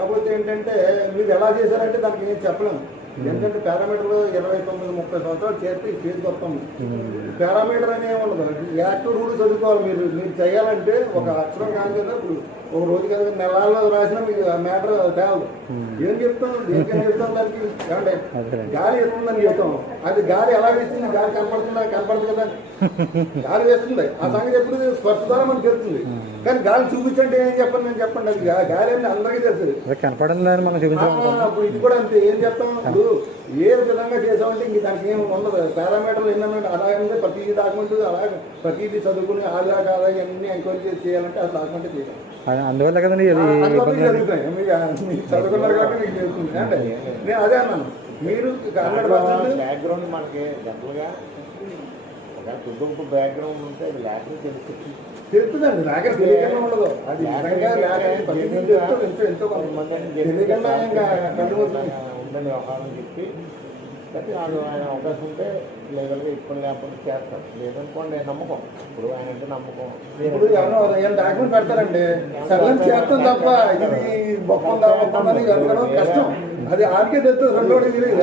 కాకపోతే ఏంటంటే మీరు ఎలా చేశారంటే దానికి ఏం చెప్పలేము. ఎందుకంటే పారామీటర్లు 29-30 సంవత్సరాలు చేస్తే చేతికి వస్తుంది. పారామీటర్ అనే ఉండదు. యాక్టివ్ రూల్ చదువుకోవాలి. మీరు చేయాలంటే ఒక అక్షరం కాదు కదా, ఇప్పుడు ఒక రోజు కదా నెలలో రాసినా మీకు మ్యాటర్ తేవదు. ఏం చెప్తాం, దేనికని చెప్తాం, దానికి ఏమంటే గాలి ఎత్తుందని చెప్తాం. అది గాలి ఎలా వేస్తుంది, గాలి కనపడుతుందా, కనపడదు కదా, గాలి వేస్తుంది. ఆ సంగతి ఎప్పుడు స్పర్శ ద్వారా మనకు తెలుస్తుంది. కానీ గాలి చూపించండి ఏం చెప్పండి, నేను చెప్పండి. అది గాలి అని అందరికీ తెలుస్తుంది, కనపడలేదు మనం చూపించాలి. అప్పుడు ఇది కూడా అంతే. ఏం చెప్తాం, ఇప్పుడు ఏ విధంగా చేసామంటే ఇంక దానికి ఏమి ఉండదు. పారామీటర్లు ఏంటంటే అలాగే ప్రతి డాక్యుమెంట్ అలాగే ప్రతిదీ చదువుకుని ఆదా కాదా ఇవన్నీ ఎంక్వైరీ చేయాలంటే ఆ డాక్యుమెంట్ చేయాలి. అందువల్ల కదండి జరుగుతాయి. మీరు చదువుకున్నారు కాబట్టి మీకు తెలుస్తుంది. అంటే నేను అదే అన్నాను, మీరు బ్యాక్గ్రౌండ్ మనకి జనరల్గా కుటుంబ బ్యాక్గ్రౌండ్ ఉంటే అది లేకపోతే తెలుస్తుంది. తెలుస్తుందండి, నాకే తెలియకుండా ఉండదు. అది ఎంతో ఉందని వ్యవహారం చెప్పి కాబట్టి ఆయన అవకాశం ఉంటే లీగల్గా ఇప్పుడు లేకపోతే చేస్తారు. లేదనుకోండి నమ్మకం. ఇప్పుడు ఆయన అంటే నమ్మకం. ఇప్పుడు ఎవరో డాక్యుమెంట్ పెడతారండి, సడన్ చేస్తాం తప్ప ఇది బొప్పని కష్టం. అది ఆడికే తెలుస్తుంది, రెండోడికి తెలియదు.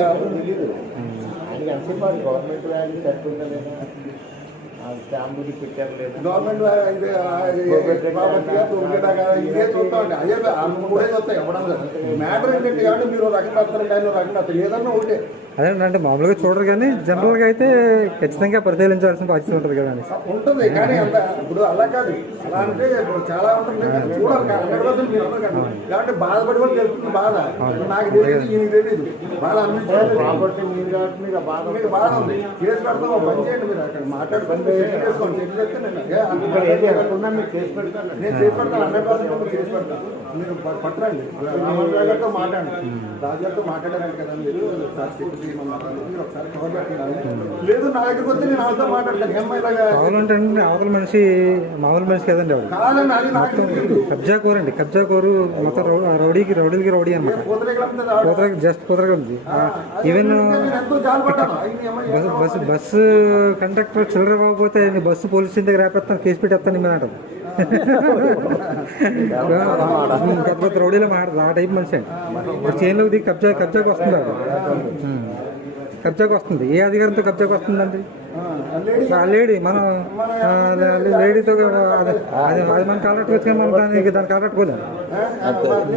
ఆయనకి ఎంతసేపు గవర్నమెంట్ వాల్యూ సెట్ ఉందా లేదా, స్టాంపులు పెట్టారు లేదా, గవర్నమెంట్ ఇదే చూస్తామండి. అదే మూడే చూస్తాయి. ఎవడన్నా మ్యాటర్ ఏంటంటే కాబట్టి మీరు రకం పెడతారండి, ఆయన రకం పెడతారు, ఏదన్నా ఉంటే అదేంటంటే మామూలుగా చూడరు, కానీ జనరల్గా అయితే ఖచ్చితంగా పరిశీలించాల్సిన బాధ్యత ఉంటుంది కదా ఉంటుంది. కానీ అంత ఇప్పుడు అలా కాదు. అలా అంటే చాలా ఉంటుంది, చూడాలి. 100% మీరు ఉండదు కాబట్టి బాధపడి కూడా తెలుస్తుంది బాధ. నాకు తెలియదు, ఈయనకి తెలియదు బాధ అనిపించాలి. కాబట్టి మీరు కాబట్టి మీకు బాధ మీకు బాధ ఉంది. కేసు పెడతాం, పని చేయండి. మీరు అక్కడ మాట్లాడి పని చేసుకోండి. చెక్ చేస్తే నేను కేసు పెడతాను. నేను చేసి పెడతాను, 100% చేసి పెడతాను. మీరు పట్టరండి, రామారావుతో మాట్లాడండి. రాజుగారితో మాట్లాడారండి కదా మీరు, ఒకసారి కవర్ పెట్టండి. లేదు నా దగ్గరికి వస్తే నేను వాళ్ళతో మాట్లాడతాను. ఏమైనా కావాలంటే అవతల మనిషి మామూలు మనిషి కదండి, వాడు కాదండి. అది నాకు కబ్జా కోరు అండి. కబ్జా కోరు మొత్తం రౌడీకి రౌడీ అన్నమాట. జస్ట్ పూతరేగా ఉంది. ఈవెన్ బస్సు కండక్టర్ చిల్లర ఇవ్వకపోతే బస్సు పోలీస్ స్టేషన్ దగ్గర రేపేస్తాను, కేసు పెట్టేస్తాను మీద అంటారు. పెద్ద పెద్ద రౌడీలో మాట్లాడదు. ఆ టైప్ మనిషి అండి. చైన్లోకి దిగి కబ్జాకి వస్తుంది. కబ్జాకి వస్తుంది. ఏ అధికారంతో కబ్జాకి వస్తుందండి? లేడీ మనం లేడీతో అది మన కాలరెట్ వచ్చి మనం దాన్ని కాలరెట్ పోలేం. అటువంటి